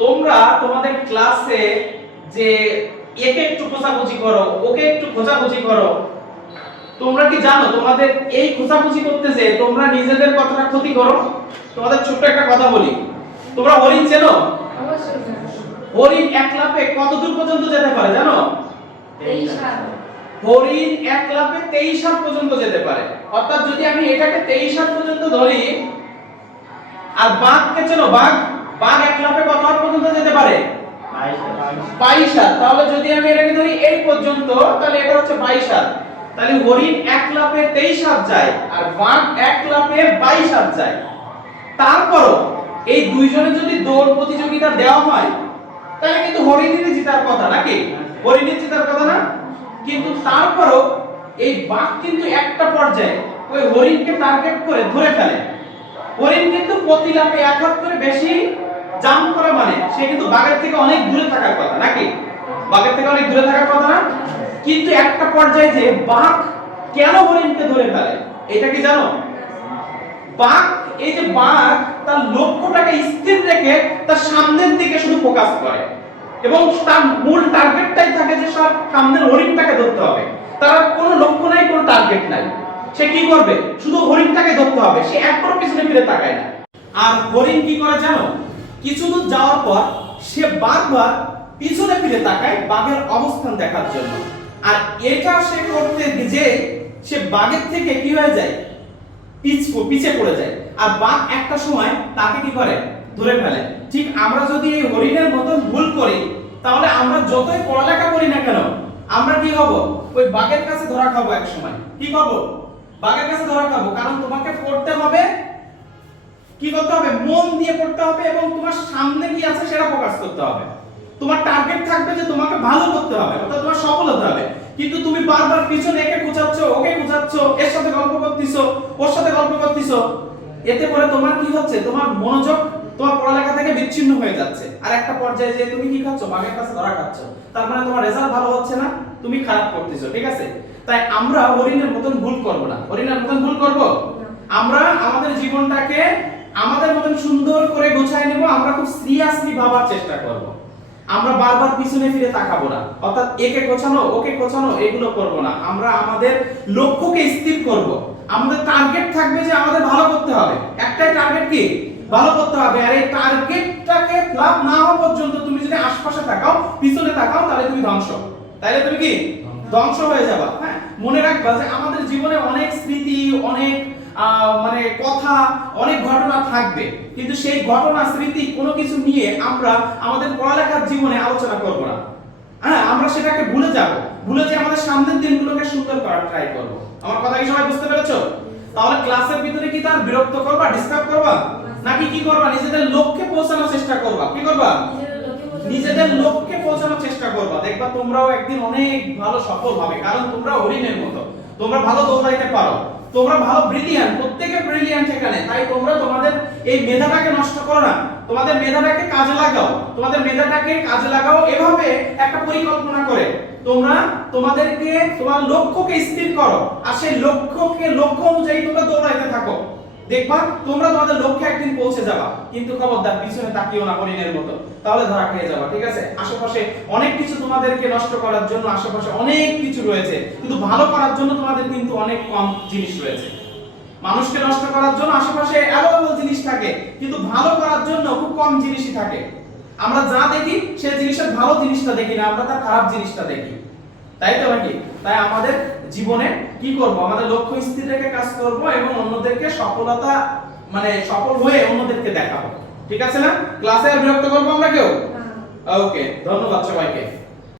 তোমরা তোমাদের ক্লাসে যে একে একটু খোঁজাখুঁজি করো, ওকে একটু খোঁজাখুঁজি করো, তোমরা কি জানো তোমাদের এই খোঁজাখুঁজি করতে যে তোমরা নিজেদের কতটা ক্ষতি করো? তোমাদের ছোট্ট একটা কথা বলি। তোমরা হরিণ চেনো? হরিণ এক লাফে কতদূর পর্যন্ত যেতে পারে জানো? হরিণ এক লাফে তেইশ হাত পর্যন্ত যেতে পারে। অর্থাৎ যদি আমি এটাকে তেইশ হাত পর্যন্ত ধরি, আর বাঘকে চেনো? বাঘ বাঘ এক লাফে কত পর্যন্ত যেতে পারে? বাইশ হাত। তাহলে যদি আমি এটাকে ধরি এই পর্যন্ত, তাহলে এটা হচ্ছে বাইশ হাত। তাহলে হরিণ এক লাফে তেইশ হাত যায় আর বাঘ এক লাফে বাইশ হাত যায়। তারপরও এই দুইজনের যদি দৌড় প্রতিযোগিতা দেওয়া হয়, তাহলে কিন্তু হরিণের জেতার কথা নাকি? হরিণের জেতার কথা না? কিন্তু তারপরও এই বাঘ কিন্তু একটা পর্যায়ে ওই হরিণকে টার্গেট করে ধরে ফেলে। হরিণ কিন্তু প্রতি লাফে এক হাত করে বেশি জাম্প করে মানে? সে কিন্তু বাঘের থেকে অনেক দূরে থাকার কথা, নাকি? বাঘের থেকে অনেক দূরে থাকার কথা না? কিন্তু একটা পর্যায়ে যে বাঘ কেন হরিণকে ধরে ফেলে? এটা কি জানো? বাঘ, এই যে বাঘ, তার লক্ষ্যটাকে স্থির রেখে তার সামনের দিকে শুধু ফোকাস করে। এবং তার মূল টার্গেটটাই থাকে যে সব সামনের হরিণটাকে ধরতে হবে। তার কোনো লক্ষ্য নাই, কোনো টার্গেট নাই। সে কি করবে? শুধু হরিণটাকে ধরতে হবে। সে একবার পিছনে ফিরে তাকায় না। আর হরিণ কি করে জানো? কিছু দূর যাওয়ার পর সে বারবার পিছনে ফিরে তাকায় বাঘের অবস্থান দেখার জন্য। আর এটা সে করতে যে সে বাঘের থেকে কি হয়ে যায়? পিছ পিছে পড়ে যায়। আর বাঘ একটা সময় তাকে কি করে? ধরে ফেলে। ঠিক আমরা যদি এই হরিণের মতন ভুল করি, তাহলে আমরা যতই পড়ালেখা করি না কেন, আমরা কি হব? ওই বাঘের কাছে ধরা খাব এক সময়। কি খাব বাঘের কাছে ধরা খাব। কারণ তোমাকে পড়তে হবে কি করতে হবে? মন দিয়ে পড়তে হবে এবং তোমার সামনে কি আছে সেটা ফোকাস করতে হবে। তোমার টার্গেট থাকবে যে তোমাকে ভালো করতে হবে অর্থাৎ তোমার সফল হতে হবে। কিন্তু তুমি বারবার পিছনে একে খুঁজাচ্ছ ওকে খুঁজাচ্ছ এর সাথে গল্প করতেছো ওর সাথে গল্প করতেছো এতে করে তোমার কি হচ্ছে? তোমার মনোযোগ তোমার পড়ালেখা থেকে বিচ্ছিন্ন হয়ে যাচ্ছে। আর একটা পর্যায়ে যে তুমি কি খাচ্ছ? বাঘের কাছে ধরা খাচ্ছ। তার মানে তোমার রেজাল্ট ভালো হচ্ছে না তুমি খারাপ করতেছো ঠিক আছে? তাই আমরা হরিণের মতন ভুল করব না। হরিণের মতন ভুল করব? আমরা আমাদের জীবনটাকে আমাদের মতন সুন্দর করে গোছায় নেব আমরা খুব সিরিয়াসলি ভাবার চেষ্টা করব। আমরা বারবার পিছনে ফিরে তাকাবো না। অর্থাৎ একে গোছানো ওকে গোছানো এগুলো করব না। আমরা আমাদের লক্ষ্যকে স্থির করব। আমাদের টার্গেট থাকবে যে আমাদের ভালো করতে হবে। একটাই টার্গেট কি? ভালো করতে হবে। আর এই টার্গেটটাকে ফ্লাপ না হওয়া পর্যন্ত তুমি যদি আশপাশে তাকাও পিছনে তাকাও তাহলে তুমি ধ্বংস। তাহলে তুমি কি? ধ্বংস হয়ে যাবা। হ্যাঁ? মনে রাখবা যে আমাদের জীবনে অনেক স্মৃতি অনেক মানে কথা, অনেক ঘটনা থাকবে। কিন্তু সেই ঘটনা স্মৃতি কোনো কিছু নিয়ে আমরা আমাদের পড়ালেখার জীবনে আলোচনা করব না। হ্যাঁ আমরা সেটাকে ভুলে যাব। ভুলে যে আমাদের সামনের দিনগুলোকে সুন্দর করার ট্রাই করব। আমার কথা কি সবাই বুঝতে পেরেছ? তাহলে ক্লাসের ভিতরে কি তার বিরক্ত করবা ডিস্টার্ব করবা? নাকি কি করবা? নিজেদের লক্ষ্যে পৌঁছানোর চেষ্টা করবা। কি করবা? নিজেদের লক্ষ্যে পৌঁছানোর চেষ্টা করবা। দেখবা তোমরাও একদিন অনেক ভালো সফল হবে। কারণ তোমরা হরিণের মতো। তোমরা ভালো দৌড়াইতে পারো। তোমরা ভালো ব্রিলিয়ান্ট প্রত্যেকে ব্রিলিয়ান্ট এখানে। তাই তোমরা তোমাদের এই মেধাটাকে নষ্ট করো না। তোমাদের মেধাটাকে কাজে লাগাও। তোমাদের মেধাটাকে কাজে লাগাও এভাবে একটা পরিকল্পনা করে। তোমরা তোমাদেরকে তোমার লক্ষ্যকে স্থির করো। আর সেই লক্ষ্যকে, লক্ষ্য অনুযায়ী তোমরা দৌড়াইতে থাকো। দেখবা, তোমরা তোমাদের লক্ষ্যে একদিন পৌঁছে যাবা, কিন্তু খবরদার, পিছনে তাকিও না হরিণের মতো। তাহলে ধরা খেয়ে যাবা, ঠিক আছে? আশেপাশে অনেক কিছু তোমাদেরকে নষ্ট করার জন্য আশেপাশে অনেক কিছু রয়েছে, কিন্তু ভালো করার জন্য তোমাদের কিন্তু অনেক কম জিনিস রয়েছে। মানুষকে নষ্ট করার জন্য আশেপাশে অ্যাভেলেবল জিনিস থাকে, কিন্তু ভালো করার জন্য খুব কম জিনিসই থাকে। আমরা যা দেখি, সেই জিনিসের ভালো জিনিসটা দেখি না, আমরা তার খারাপ জিনিসটা দেখি। তাই তো নাকি? তাই আমাদের জীবনে কি করব? আমাদের লক্ষ্য স্থির রেখে কাজ করব এবং অন্যদেরকে সফলতা মানে সফল হয়ে অন্যদেরকে দেখাবো। ঠিক আছে না? ক্লাসে আর বিরক্ত করব আমরা কেউ? ওকে ধন্যবাদ সবাইকে।